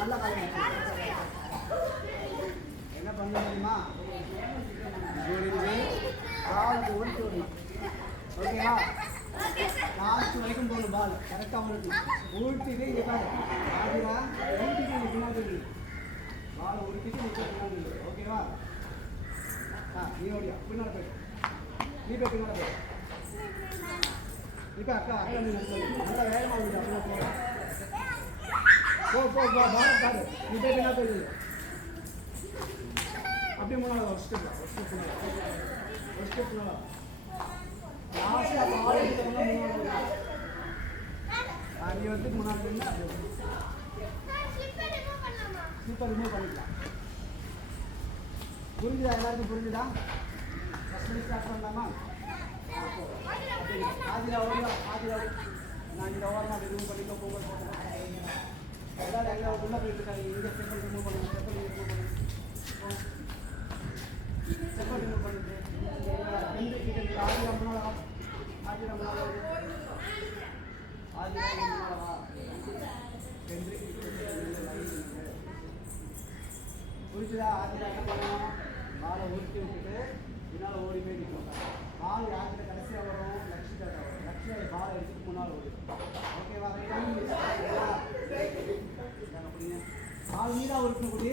நல்ல காலம் என்ன பண்ண தெரியுமா பாலுக்கு ஒழிச்சு விடணும் ஓகேவா லாஸ்ட் வரைக்கும் போகணும் பால் கரெக்டாக உருட்டணும் உருட்டிட்டு இங்கே பாரு ஆதிரா உருட்டிட்டு நீ பின்னாடி பால் உருட்டிட்டு நீ பின்னாடி ஓகேவா நீ ஓடியா பின்னாடி போய் நீ போய் பின்னாடி போய் இப்போ அக்கா அக்கா நீ நல்லா வேகமாக ஓடி அப்படின்னா போ பால் பாரு நீ போய் பின்னாடி போய் அப்படியே முன்னாடி ஒரு ஸ்டெப் லாஸ்ட்டாக பால் எடுத்தவங்க நீ வந்து முன்னாடி இருந்தால் ஸ்லிப்பர் ரிமூவ் பண்ணிக்கலாம் புரிஞ்சுதா எல்லாருக்கும் புரிஞ்சுதா ஃபஸ்ட் ஸ்டார்ட் பண்ணலாமா ஆதிரா நான் இந்த ஓரமாக ரிமூவ் பண்ணிக்க போக எல்லாரும் எங்கே உள்ளே போயிட்டு இருக்காங்க இங்கே ஸ்டெப்பர் ரிமூவ் பண்ணுங்க ஸ்டெப்பர் ரிமூவ் பண்ணுது ஆதிரா முன்னாள் புரிச்சுதா ஆதிரா என்ன பண்ணணும் பாலை உருட்டி விட்டுட்டு பின்னால் ஓடி போய் நிற்கும் பால் யார்கிட்ட கடைசியாக வரும் லட்சியா வரும் லட்சியா பாலை எடுத்துட்டு முன்னால் ஓடிடும் ஓகேவா பால் நீதான் உருட்டணும் கூடி